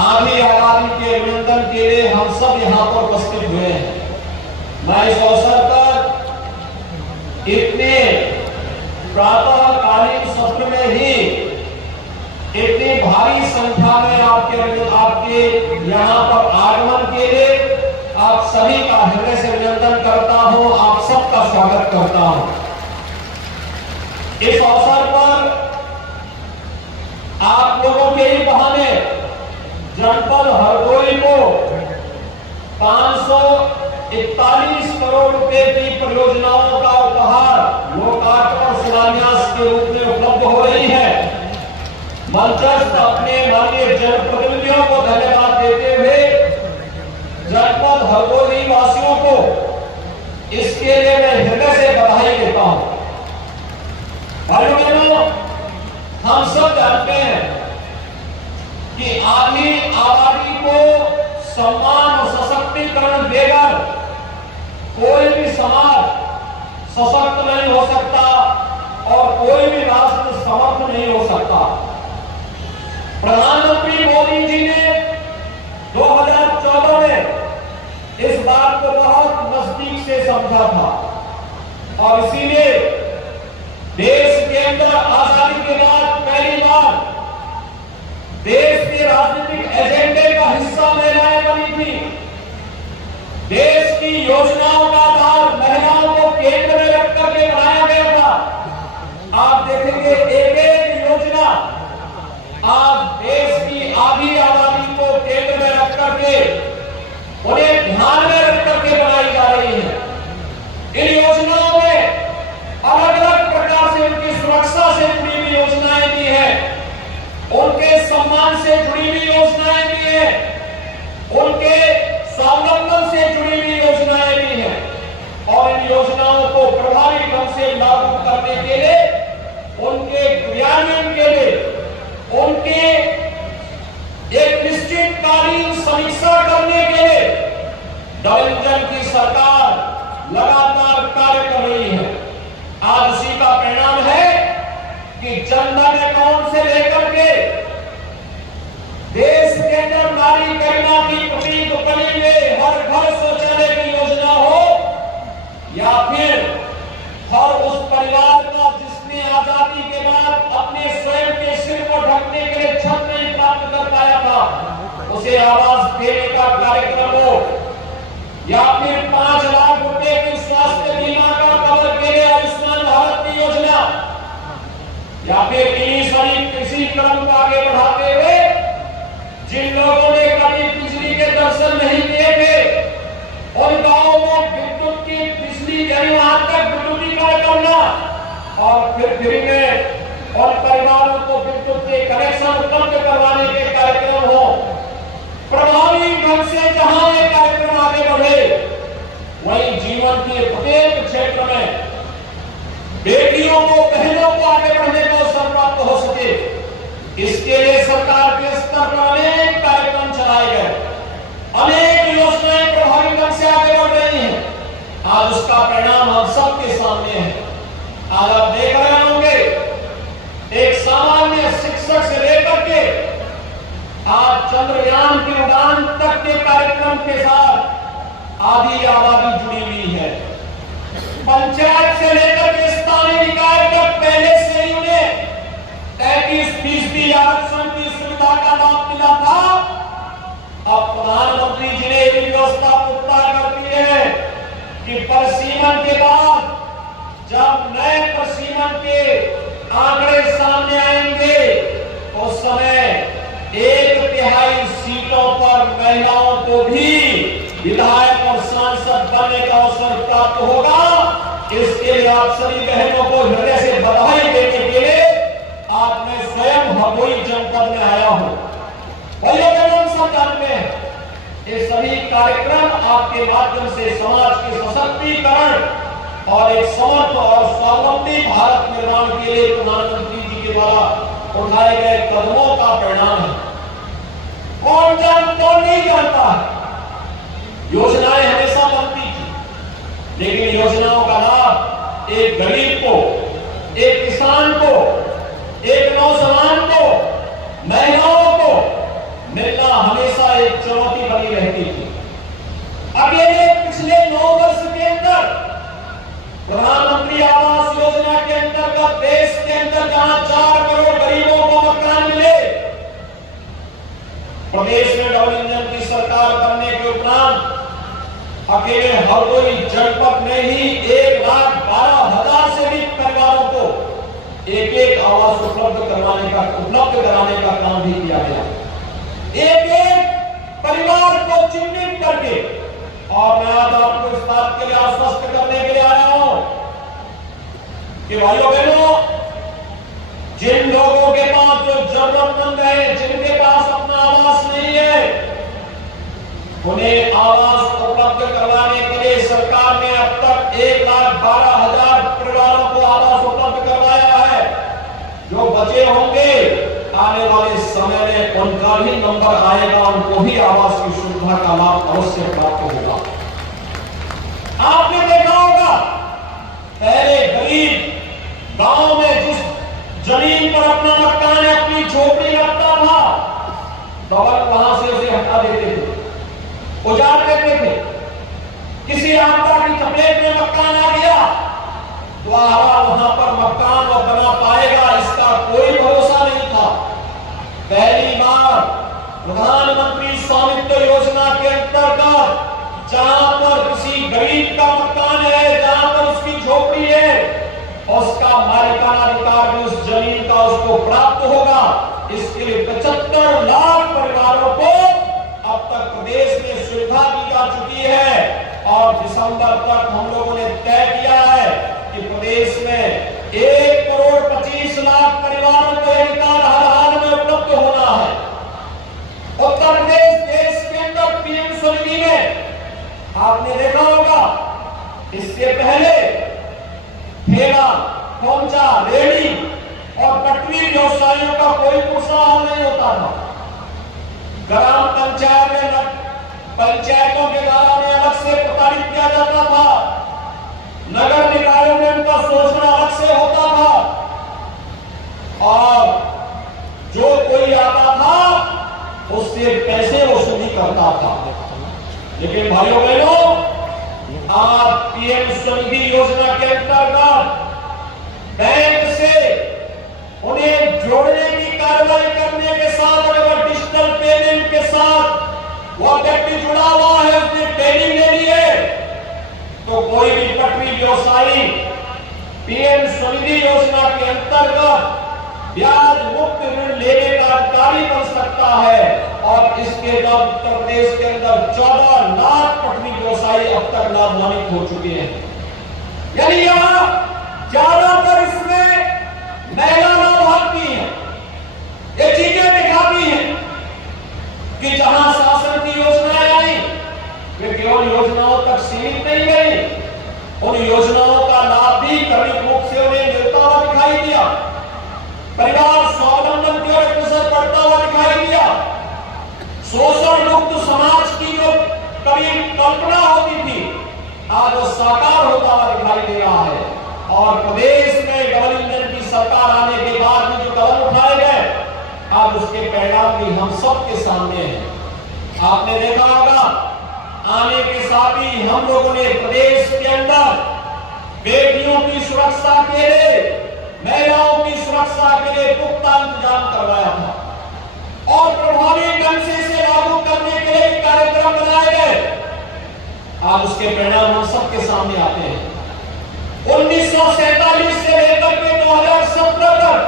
आधी आबादी के अभिनंदन के लिए हम सब यहाँ पर उपस्थित हुए हैं। मैं इस अवसर पर इतने प्रातःकालीन सत्र में ही इतनी भारी संख्या में आपके यहाँ पर आगमन के लिए आप सभी का हृदय से अभिनंदन करता हूं, आप सबका स्वागत करता हूं। इस अवसर पर आप लोगों के ही बहाने जनपद हरदोई को 541 करोड़ रुपए की परियोजनाओं का उपहार लोकार्पण और शिलान्यास के रूप में उपलब्ध हो रही है। मंचस्थ अपने माननीय जनप्रतिनिधियों को धन्यवाद देते हुए जनपद हरदोई वासियों को इसके लिए मैं हृदय से बधाई देता हूं। भाइयों बहनों, हम सब जानते हैं कि आधी आबादी को सम्मान और सशक्तिकरण देकर कोई भी समाज सशक्त नहीं हो सकता और कोई भी राष्ट्र समर्थ नहीं हो सकता। प्रधानमंत्री मोदी जी ने 2014 में इस बात को बहुत नजदीक से समझा था और इसीलिए देश के अंदर आजादी के बाद पहली बार देश के राजनीतिक एजेंडे का हिस्सा महिलाएं बनी थी। देश की योजनाओं का आधार महिलाओं को केंद्र में रख करके बनाया गया था। आप देखेंगे एक एक योजना आज देश की आधी आबादी को केंद्र में रख करके उन्हें ध्यान में रख करके बनाई जा रही है। इन योजनाओं में अलग अलग प्रकार से उनकी सुरक्षा से जुड़ी हुई योजनाएं भी है, उनके सम्मान से जुड़ी हुई योजनाएं भी है, उनके स्वावलंबन से जुड़ी हुई योजनाएं भी है और इन योजनाओं को प्रभावी ढंग से लागू करने के लिए, उनके क्रियान्वयन के लिए उनके एक निश्चितकालीन समीक्षा करने के लिए डबल की सरकार लगातार कार्य कर रही है। आज उसी का परिणाम है कि जनधन अकाउंट से लेकर के देश के अंदर नारी गरिमा की प्रतीक बनी हुई हर घर शौचालय की योजना हो या फिर हर उस परिवार का जिसने आजादी के बाद अपने स्वयं के सिर को ढकने के लिए छत नहीं प्राप्त कर पाया था, उसे आवास देने का कार्यक्रम हो या फिर 5 लाख रुपए की स्वास्थ्य बीमा का कवर के लिए आयुष्मान भारत की योजना या फिर इसी क्रम को आगे बढ़ाते हुए जिन लोगों ने कभी बिजली के दर्शन नहीं किए थे उन गांवों में विद्युत की बिजली यानी वहां तक विद्युतीकरण करना और फिर फ्री में और परिवारों को विद्युत के कनेक्शन उपलब्ध करवाने के कार्यक्रम हो। प्रभावी ढंग से जहां ये कार्यक्रम आगे बढ़े वहीं जीवन के प्रत्येक क्षेत्र में बेटियों को बहनों को आगे बढ़ने का अवसर प्राप्त हो सके, इसके लिए सरकार के स्तर पर अनेक कार्यक्रम चलाए गए, अनेक योजनाएं प्रभावी ढंग से आगे बढ़ रही हैं। आज उसका परिणाम हम सबके सामने है। आज आप देख रहे होंगे एक सामान्य शिक्षक से लेकर के आज चंद्रयान की उड़ान तक के कार्यक्रम के साथ आधी आबादी जुड़ी हुई है। पंचायत से लेकर के स्थानीय निकाय तक पहले से ही उन्हें 33% आरक्षण की सुविधा का लाभ मिला था। अब प्रधानमंत्री जी ने एक व्यवस्था पुख्ता कर दी है कि परिसीमन के बाद जब नए परिसीमन के आंकड़े सामने आएंगे उस समय 1/3 सीटों पर महिलाओं को भी विधायक और सांसद बनने का अवसर प्राप्त होगा। इसके लिए आप सभी बहनों को हृदय से बधाई देने के लिए आज मैं स्वयं हरदोई जनपद में आया हूं। भाइयों बहनों, सब जानते हैं ये सभी कार्यक्रम आपके माध्यम से समाज के सशक्तिकरण और एक समर्थ और स्वावलंबी भारत निर्माण के लिए प्रधानमंत्री जी के द्वारा उठाए गए कदमों का परिणाम है। कौन नहीं जानता है, योजनाएं हमेशा बनती थी लेकिन योजनाओं का लाभ एक गरीब को, एक किसान को, एक नौजवान को, महिलाओं को मिलना अंदर जहां 4 करोड़ गरीबों को मकान मिले, प्रदेश में डबल इंजन की सरकार बनने के उपरांत अकेले हरदोई जनपद में ही 1,12,000 से अधिक परिवारों को एक आवास उपलब्ध कराने का काम भी किया गया। एक परिवार को चिन्हित करके, और मैं आज आपको इस बात के लिए आश्वस्त करने के लिए आया हूं कि भाइयों बहनों, जिन लोगों के पास, जो जरूरतमंद है, जिनके पास अपना आवास नहीं है, उन्हें आवास उपलब्ध करवाने के लिए सरकार ने अब तक 1,12,000 परिवारों को आवास उपलब्ध करवाया है। जो बचे होंगे आने वाले समय में उनका भी नंबर आएगा, उनको भी आवास की सुविधा का लाभ अवश्य प्राप्त होगा। आपने देखा होगा पहले गरीब गांव में जिस जमीन पर अपना मकान, अपनी झोपड़ी लगता था, दबल वहां से उसे हटा देते थे, उजाड़ देते थे। किसी आपदा की चपेट में मकान आ गया, दोबारा वहां पर मकान वो बना पाएगा इसका कोई भरोसा नहीं था। पहली बार प्रधानमंत्री स्वामित्व योजना के अंतर्गत जहां पर किसी गरीब का मकान है, जहां पर उसकी झोपड़ी है, उसका मालिकाना अधिकार भी उस जमीन का उसको प्राप्त होगा। इसके लिए 75 लाख परिवारों को अब तक प्रदेश में सुविधा दी जा चुकी है, और दिसंबर तक हम लोगों ने तय किया है कि प्रदेश में 1,25,00,000 परिवारों को अधिकार हर हाल में उपलब्ध होना है। उत्तर प्रदेश देश के अंदर पीएम स्वनिधि में आपने देखा होगा, इससे पहले ठेला, खोमचा, रेहड़ी और पटरी व्यवसायियों का कोई प्रोत्साहन नहीं होता था। ग्राम पंचायत में पंचायतों के द्वारा में अलग से प्रताड़ित किया जाता था, नगर निकायों में उनका शोषण अलग से होता था, और जो कोई आता था उससे पैसे वसूली करता था। लेकिन भाइयों बहनों, आज पीएम स्वनिधि योजना के अंतर्गत बैंक से उन्हें जोड़ने की कार्रवाई करने के साथ, अगर डिजिटल पेमेंट के साथ वह व्यक्ति जुड़ा हुआ है, उसने ट्रेनिंग ले ली है, तो कोई भी पटरी व्यवसायी पीएम स्वनिधि योजना के अंतर्गत ब्याज मुक्त ऋण लेने का अधिकारी बन सकता है। और इसके बाद उत्तर प्रदेश के अंदर 14 लाख पटरी व्यवसायी अब तक लाभान्वित हो चुके हैं। यानी यहां ज्यादातर इसमें महिला लाभार्थी है। ये चीजें दिखाती हैं कि जहां शासन की योजनाएं आई, वे केवल योजनाओं तक सीमित नहीं गई, उन योजनाओं का लाभ भी क्रमिक रूप से उन्हें मिलता हुआ दिखाई दिया। परिवार स्वावलंबन की ओर अग्रसर बढ़ता हुआ दिखाई दिया। शोषण मुक्त समाज की जो कभी कल्पना होती थी, आज वो साकार होता हुआ दिखाई दे रहा है। और प्रदेश में डबल इंजन की सरकार आने के बाद में जो कदम उठाए गए, आज उसके परिणाम भी हम सबके सामने हैं। आपने देखा होगा, आने के साथ ही हम लोगों ने प्रदेश के अंदर बेटियों की सुरक्षा के लिए, महिलाओं की सुरक्षा के लिए पुख्ता इंतजाम करवाया था, और प्रभावी ढंग से इसे लागू करने के लिए कार्यक्रम बनाए गए। आज उसके परिणाम हम सबके सामने आते हैं। 1947 से लेकर के 2017 तक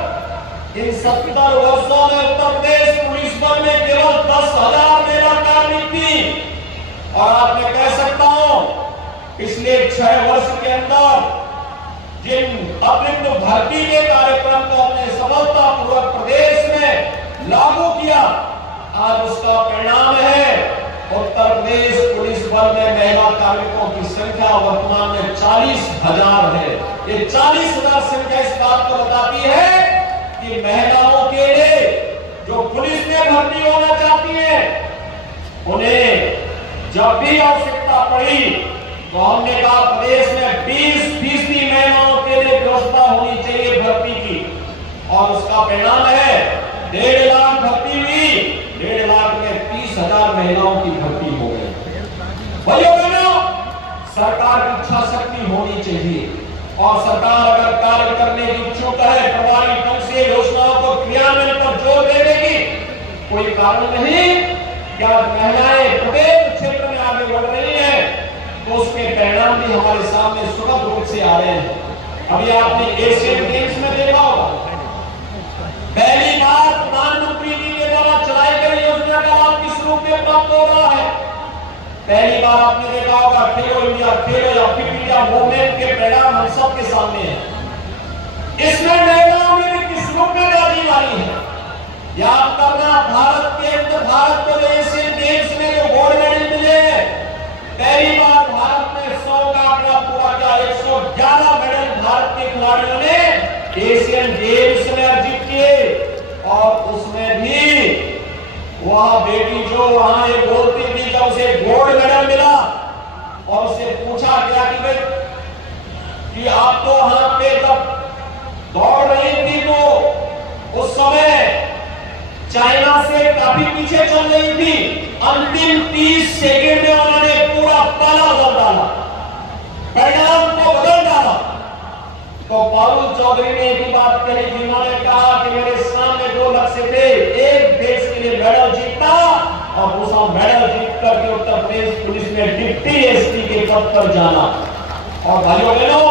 इन 70 वर्षों में उत्तर प्रदेश पुलिस बल में केवल 10,000 महिला कार्मिक थी, और आज मैं कह सकता हूं पिछले 6 वर्ष के अंदर जिन अतिरिक्त भर्ती के कार्यक्रम को अपने सफलतापूर्वक प्रदेश में लागू किया, आज उसका परिणाम है उत्तर प्रदेश पुलिस बल में महिला कार्मिकों की संख्या वर्तमान में 40,000 है। ये 40,000 संख्या इस बात को बताती है कि महिलाओं के लिए जो पुलिस में भर्ती होना चाहती है, उन्हें जब भी आवश्यकता पड़ी तो हमने कहा प्रदेश में 20% महिलाओं के लिए व्यवस्था होनी चाहिए भर्ती की, और उसका परिणाम है 1.5 लाख भर्ती हुई, 1.5 लाख में 30,000 महिलाओं की भर्ती हो गई। भाइयों बहनों, सरकार की इच्छा शक्ति होनी चाहिए, और सरकार अगर कार्य करने की इच्छुक है, प्रभावी कोई कारण नहीं कि आज महिलाएं प्रत्येक क्षेत्र में आगे बढ़ रही हैं, तो उसके परिणाम भी हमारे सामने सुखद रूप से आ रहे हैं। अभी आपने एशियन गेम्स में देखा होगा, पहली बार प्रधानमंत्री जी के द्वारा चलाई गई योजना का लाभ किस रूप में प्राप्त हो रहा है। पहली बार आपने देखा होगा खेलो इंडिया, खेलो या फिट इंडिया मूवमेंट के परिणाम हम सबके सामने हैं। इसमें महिलाओं ने भी किस रूप में बाजी मारी है। याद करना, भारत के अंदर भारत को एशियन गेम्स में जो गोल्ड मेडल मिले हैं, पहली बार भारत ने 100 का आंकड़ा पूरा किया। 111 मेडल भारत के खिलाड़ियों ने एशियन गेम्स में अर्जित किए। और उसमें भी वहां बेटी जो वहां एक बोलती थी, जब उसे गोल्ड मेडल मिला और उसे पूछा गया कि आप तो वहां पे जब दौड़ रही थी तो उस समय चाइना से काफी पीछे चल रही थी, अंतिम 30 सेकंड में उन्होंने पूरा पाला बदल डाला, परिणाम को बदल डाला। तो पारुल चौधरी ने एक बात कही, जिन्होंने कहा कि मेरे सामने 2 लक्ष्य थे, एक देश के लिए मेडल जीतना और दूसरा मेडल जीत करके उत्तर प्रदेश पुलिस में डिप्टी एसपी के पद पर जाना। और भाइयों बहनों,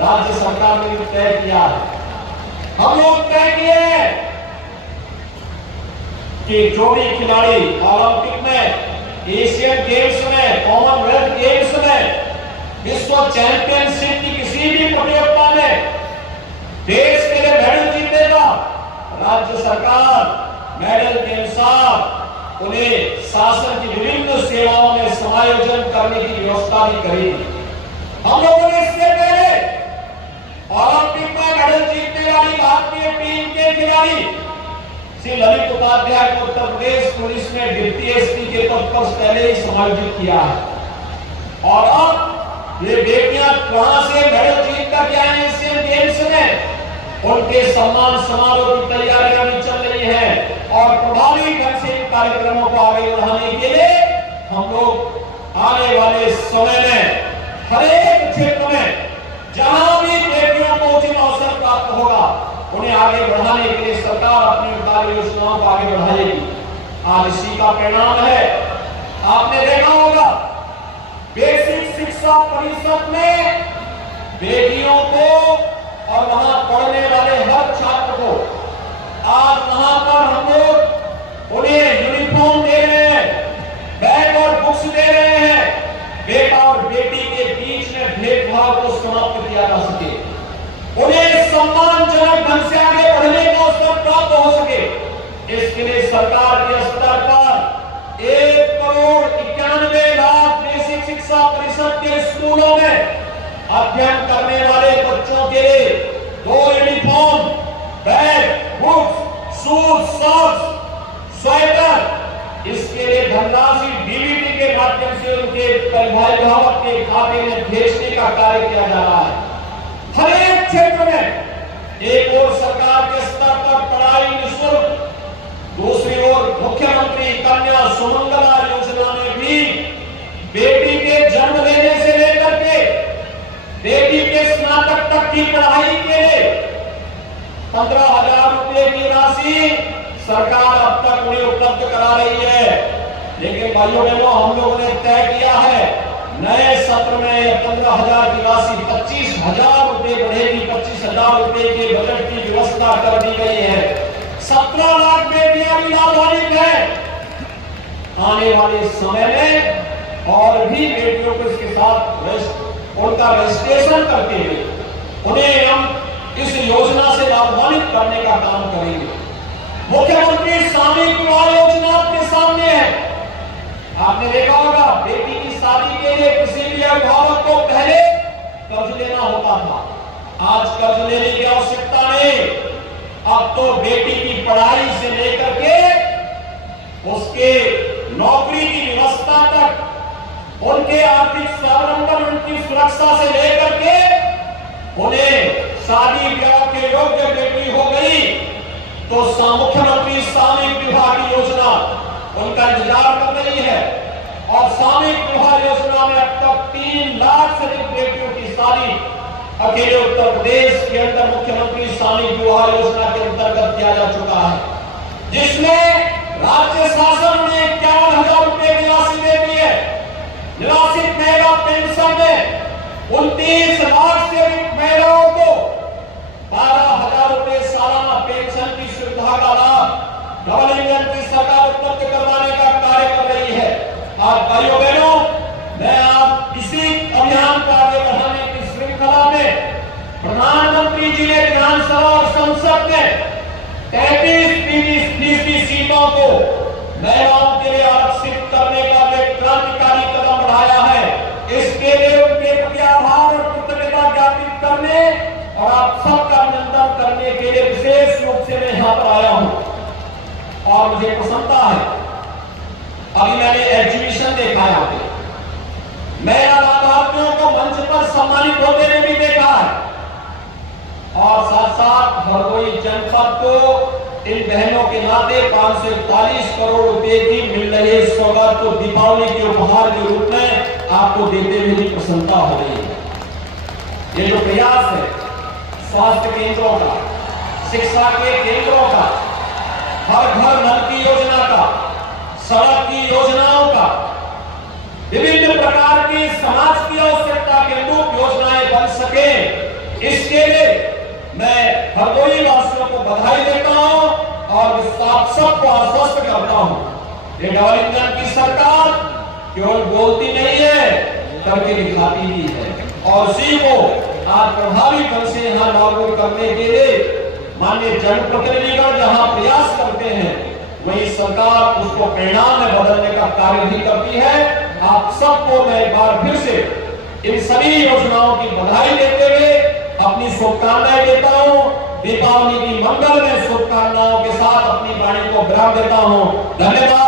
राज्य सरकार ने तय किया है, हम लोग तय किए कि जो भी खिलाड़ी ओलंपिक में, एशियन गेम्स में, कॉमनवेल्थ गेम्स में, विश्व चैंपियनशिप की किसी भी प्रतियोगिता में देश के लिए मेडल जीतेगा, राज्य सरकार मेडल के अनुसार उन्हें शासन की विभिन्न सेवाओं में समायोजन करने की व्यवस्था भी करेगी। हम लोगों ने इससे पहले ओलंपिक में मेडल जीतने वाली भारतीय टीम के खिलाड़ी श्री ललित उपाध्याय को उत्तर प्रदेश पुलिस में डिप्टी एसपी के पद पर पहले ही समायोजित किया है। और अब ये बेटियां कहां से मेडल जीत कर आए एशियन गेम्स में, उनके सम्मान समारोह की तैयारियां भी चल रही हैं। और प्रभावी ढंग से इन कार्यक्रमों को आगे बढ़ाने के लिए हम लोग आने वाले समय में हर एक क्षेत्र में जहां भी बेटियों को उचित अवसर प्राप्त होगा, उन्हें आगे बढ़ाने के लिए सरकार अपनी कार्य योजनाओं को आगे बढ़ाएगी। आज इसी का परिणाम है, आपने देखा होगा बेसिक शिक्षा परिषद में बेटियों को और वहां पढ़ने वाले हर छात्र को आज वहां पर हम लोग उन्हें यूनिफॉर्म दे रहे हैं, बैग और बुक्स दे रहे हैं। बेटा और बेटी के बीच में भेदभाव को समाप्त किया जा सके, उन्हें सम्मानजनक ढंग से आगे बढ़ने का अवसर प्राप्त हो सके, इसके लिए सरकार के स्तर पर 1,91,00,000 बेसिक शिक्षा परिषद के स्कूलों में अध्ययन करने वाले बच्चों के लिए 2 uniform, bag, books, shoes, socks, sweater, इसके लिए धनराशि डीबीटी के माध्यम से उनके अभिभावक के खाते में भेजने का कार्य किया जा रहा है। हर एक क्षेत्र में एक और सरकार के स्तर पर पढ़ाई निःशुल्क, दूसरी ओर मुख्यमंत्री कन्या सुमंगला योजना में भी बेटी के जन्म लेने से लेकर के बेटी के स्नातक तक की पढ़ाई के लिए 15,000 रुपए की राशि सरकार अब तक उन्हें उपलब्ध करा रही है। लेकिन भाइयों बहनों, हम लोगों ने तय किया है नए सत्र में 15,000 की राशि 25,000 रुपए बढ़ेगी। 25,000 रुपए के बजट की व्यवस्था कर दी गई है। 17 लाख बेटियां भी लाभान्वित हैं। आने वाले समय में और भी बेटियों को इसके साथ उनका रजिस्ट्रेशन करते हुए उन्हें हम इस योजना से लाभान्वित करने का काम करेंगे। मुख्यमंत्री सामूहिक विवाह योजना आपके सामने है। आपने देखा होगा बेटी की शादी के लिए किसी भी अभिभावक को पहले कर्ज लेना होता था, आज कर्ज लेने की आवश्यकता नहीं। अब तो बेटी की पढ़ाई से लेकर के उसके नौकरी की व्यवस्था तक, उनके आर्थिक स्वावलंबन, उनकी सुरक्षा से लेकर के उन्हें शादी ब्याह के योग्य बेटी हो गई तो मुख्यमंत्री सामूहिक विवाह की योजना उनका इंतजार कर रही है। और सामूहिक विवाह योजना में अब तक 3 लाख से अधिक बेटियों की शादी अकेले उत्तर प्रदेश के अंदर मुख्यमंत्री सामूहिक विवाह योजना के अंतर्गत किया जा चुका है, जिसमें प्रशासन ने 51,000 रुपए की राशि दे दी है। निराश्रित महिला पेंशन में 29 लाख से अधिक महिलाओं को 12,000 रुपए सालाना पेंशन की सुविधा का लाभ डबल इंजन की सरकार उपलब्ध करवाने का कार्य कर रही है। आज भाइयों बहनों, मैं आप इसी अभियान को आगे बढ़ाने की श्रृंखला में प्रधानमंत्री जी ने विधानसभा और संसद में 33% सीटों को महिलाओं के लिए आरक्षित करने का एक क्रांतिकारी कदम बढ़ाया है। इसके लिए उनके प्रति आभार और कृतज्ञता ज्ञापित करने और आप सबका अभिनंदन करने के लिए विशेष रूप से मैं यहाँ पर आया हूँ। और मुझे प्रसन्नता है, अभी मैंने एग्जीबिशन देखा यहाँ पे, महिला लाभार्थियों को मंच पर सम्मानित होते हुए भी देखा है। और साथ साथ हरदोई जनपद को इन बहनों के नाते 541 करोड़ रुपए की मिल रही है सौगात को दीपावली के उपहार के रूप में आपको देते हुए भी प्रसन्नता हो रही है। ये जो प्रयास है स्वास्थ्य केंद्रों का, शिक्षा के केंद्रों का, हर घर नल की योजना का, सड़क की योजनाओं का, विभिन्न प्रकार की समाज की आवश्यकता के अनुरूप योजनाएं बन सके, इसके लिए मैं हरदोई वासियों को बधाई देता हूं और आप सबको आश्वस्त करता हूं। ये डबल इंजन की सरकार केवल बोलती नहीं है, करके दिखाती भी है। और इसी को आज प्रभावी ढंग से यहाँ लागू करने के लिए माननीय जनप्रतिनिधिगण जहां प्रयास करते हैं, वही सरकार उसको परिणाम में बदलने का कार्य भी करती है। आप सबको मैं एक बार फिर से इन सभी योजनाओं की बधाई देते हुए अपनी शुभकामनाएं देता हूं। दीपावली की मंगलमय शुभकामनाओं के साथ अपनी वाणी को विराम देता हूं। धन्यवाद।